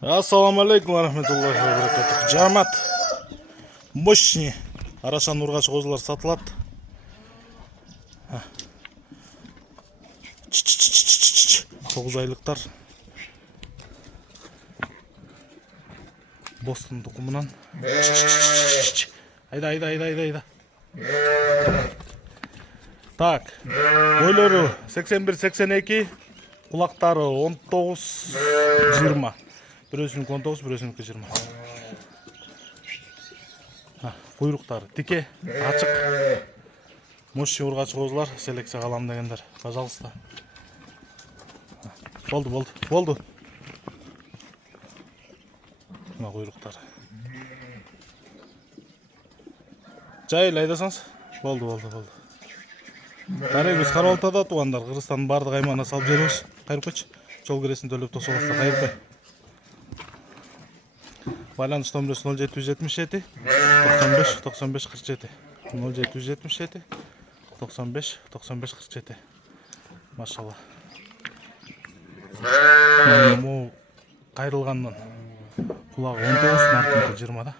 Assalamu alaikum wa rahmatullahi wa barakatuh. Жамат. Мощный. Арашан ургач козулар сатылат. 9 айлыктар. Бостон тукумунан. Айда. Так. Бойлору 81-82, кулактары 19-20. Бірөөсүнүкү 19, бірөөсүнүкү 20. Куйруктары тике, ачык. Мощный ургач козулар, селекция калам дегендер, пожалуйста. Болду. Мына куйруктары. Жайыл айдасаңыз. Болду. Тарайбыз Карабалтада тугандар, Кыргызстандын бардык аймагына салып жүрөбүз. Кайрыкпайчы. Жол киресин төлөп тособузда, кайрыкпай. Байланыш номерisi 0777 95 47. 0777 95 47. Машалла. Му кайрылгандан кулагы 19, наркынкы 20 да.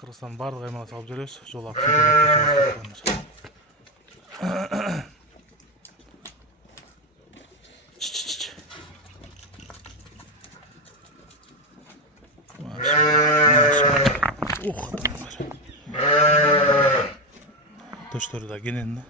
Кыргызстандын бардык аймагына салып жүрөбүз. Жол акысын төлөп тособузда. Төштөрү да кенен да.